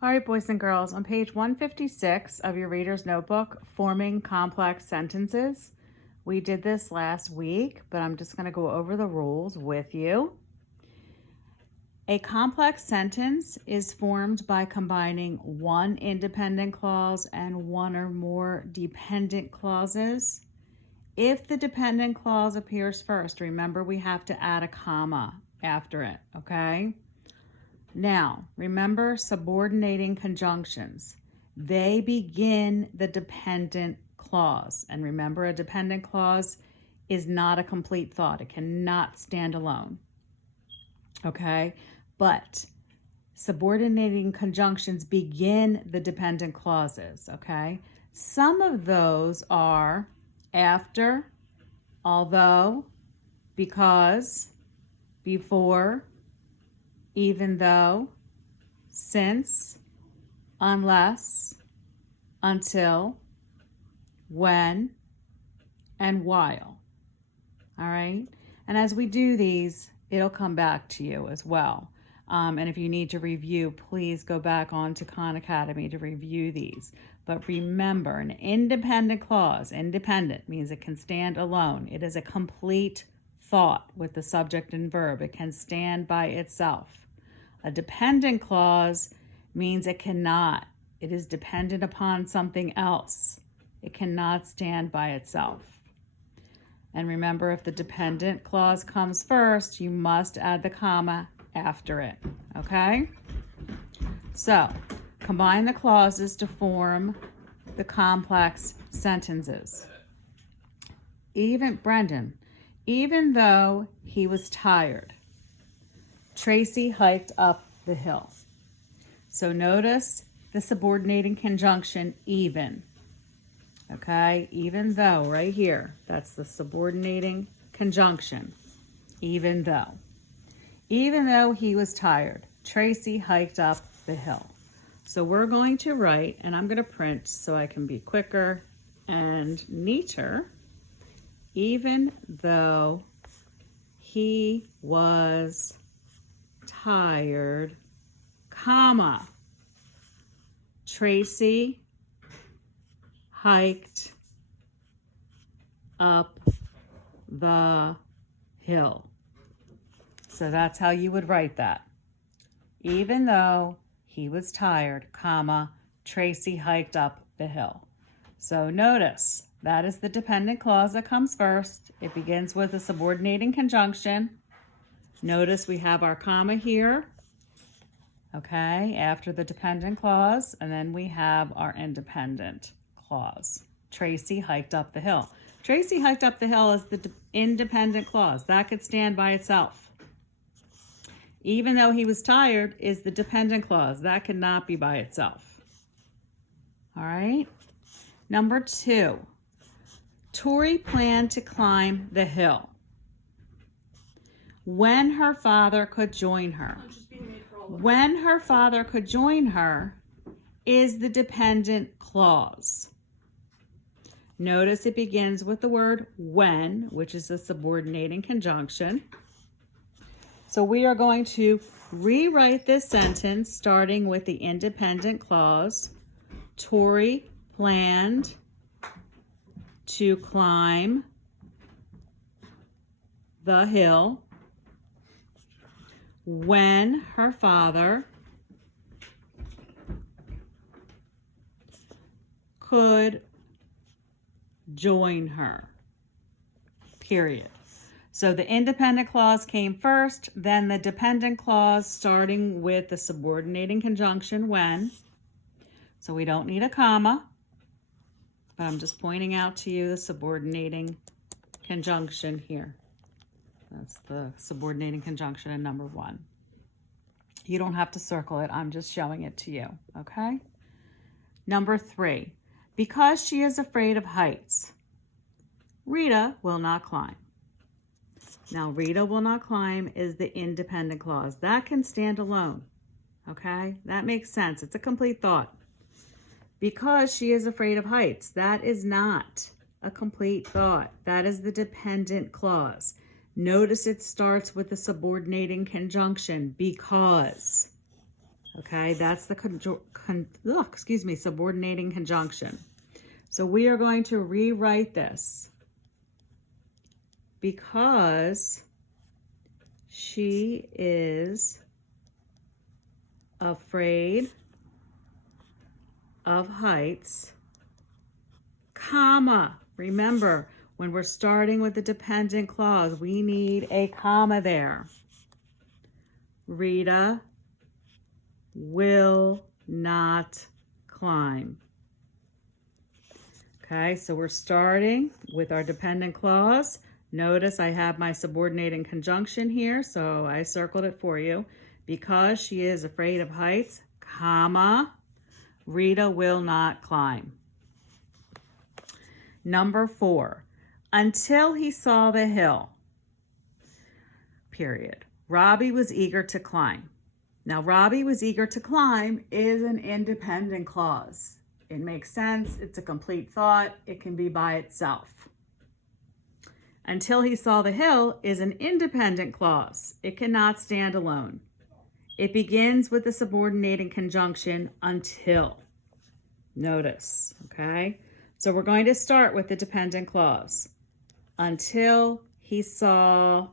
All right, boys and girls, on page 156 of your reader's notebook, forming complex sentences. We did this last week, but I'm just going to go over the rules with you. A complex sentence is formed by combining one independent clause and one or more dependent clauses. If the dependent clause appears first, remember we have to add a comma after it, okay? Now, remember subordinating conjunctions. They begin the dependent clause. And remember, a dependent clause is not a complete thought. It cannot stand alone. Okay? But subordinating conjunctions begin the dependent clauses. Okay? Some of those are after, although, because, before, even though, since, unless, until, when, and while. All right? And as we do these, it'll come back to you as well. And if you need to review, please go back on to Khan Academy to review these. But remember, an independent clause, independent means it can stand alone. It is a complete thought with the subject and verb. It can stand by itself. A dependent clause means it cannot. It is dependent upon something else. It cannot stand by itself. And remember, if the dependent clause comes first, you must add the comma after it, okay? So, combine the clauses to form the complex sentences. Brendan, even though he was tired, Tracy hiked up the hill. So notice the subordinating conjunction even. Okay, even though right here, that's the subordinating conjunction. Even though. Even though he was tired, Tracy hiked up the hill. So we're going to write, and I'm going to print so I can be quicker and neater. Even though he was tired, comma, Tracy hiked up the hill. So that's how you would write that. Even though he was tired, comma, Tracy hiked up the hill. So notice, that is the dependent clause that comes first. It begins with a subordinating conjunction. Notice we have our comma here, okay, after the dependent clause, and then we have our independent clause. Tracy hiked up the hill. Tracy hiked up the hill is the independent clause. That could stand by itself. Even though he was tired is the dependent clause. That could not be by itself. All right. Number 2. Tori planned to climb the hill when her father could join her. When her father could join her is the dependent clause. Notice it begins with the word when, which is a subordinating conjunction. So we are going to rewrite this sentence starting with the independent clause. Tori planned to climb the hill when her father could join her, period. So the independent clause came first, then the dependent clause starting with the subordinating conjunction when. So we don't need a comma, but I'm just pointing out to you the subordinating conjunction here. That's the subordinating conjunction in number 1. You don't have to circle it. I'm just showing it to you, okay? Number 3, because she is afraid of heights, Rita will not climb. Now, Rita will not climb is the independent clause. That can stand alone, okay? That makes sense. It's a complete thought. Because she is afraid of heights, that is not a complete thought. That is the dependent clause. Notice it starts with a subordinating conjunction, because. Okay, that's the subordinating conjunction. So we are going to rewrite this. Because she is afraid of heights, comma. Remember, when we're starting with the dependent clause, we need a comma there. Rita will not climb. Okay, so we're starting with our dependent clause. Notice I have my subordinating conjunction here, so I circled it for you. Because she is afraid of heights, comma, Rita will not climb. Number 4, until he saw the hill, period. Robbie was eager to climb. Now, Robbie was eager to climb is an independent clause. It makes sense. It's a complete thought. It can be by itself. Until he saw the hill is an independent clause. It cannot stand alone. It begins with the subordinating conjunction until. Notice, okay? So we're going to start with the dependent clause. Until he saw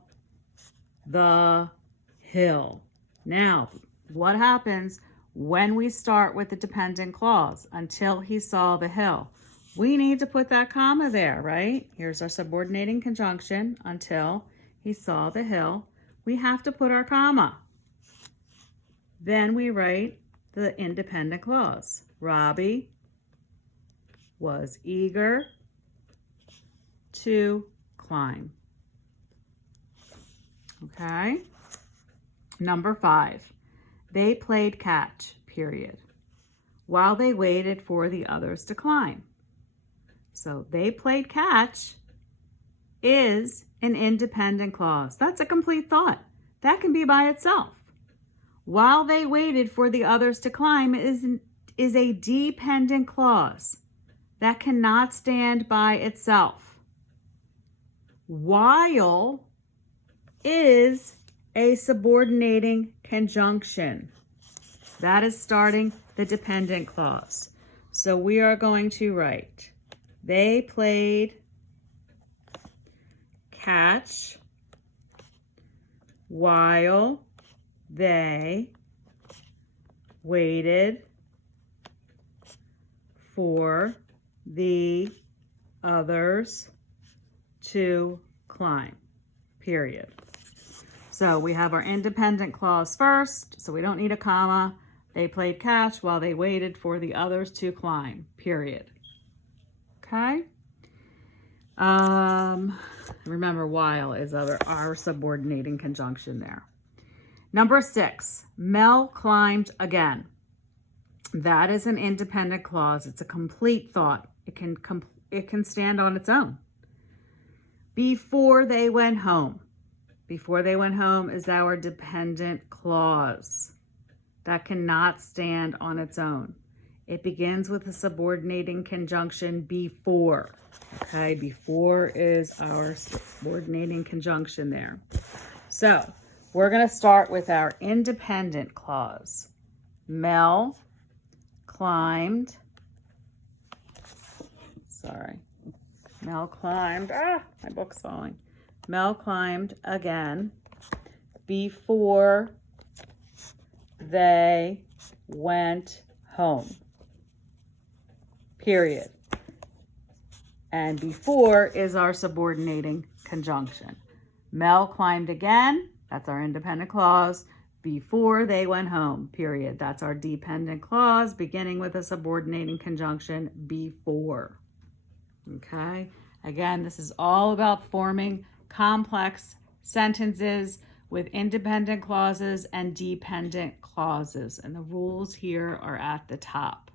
the hill. Now, what happens when we start with the dependent clause? Until he saw the hill. We need to put that comma there, right? Here's our subordinating conjunction, until he saw the hill. We have to put our comma. Then we write the independent clause. Robbie was eager to climb. Okay? Number 5, they played catch, period, while they waited for the others to climb. So they played catch is an independent clause. That's a complete thought. That can be by itself. While they waited for the others to climb is a dependent clause. That cannot stand by itself. While is a subordinating conjunction. That is starting the dependent clause. So we are going to write, they played catch while they waited for the others to climb, period. So we have our independent clause first, so we don't need a comma. They played catch while they waited for the others to climb, period. Okay? Remember, while is our subordinating conjunction there. Number 6, Mel climbed again. That is an independent clause. It's a complete thought. It can stand on its own. Before they went home. Before they went home is our dependent clause. That cannot stand on its own. It begins with a subordinating conjunction before. Okay, before is our subordinating conjunction there. So we're going to start with our independent clause. Mel climbed. Mel climbed. My book's falling. Mel climbed again before they went home. Period. And before is our subordinating conjunction. Mel climbed again. That's our independent clause. Before they went home. Period. That's our dependent clause beginning with a subordinating conjunction before. Okay? Again, this is all about forming complex sentences with independent clauses and dependent clauses. And the rules here are at the top.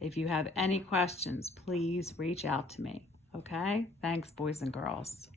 If you have any questions, please reach out to me. Okay? Thanks, boys and girls.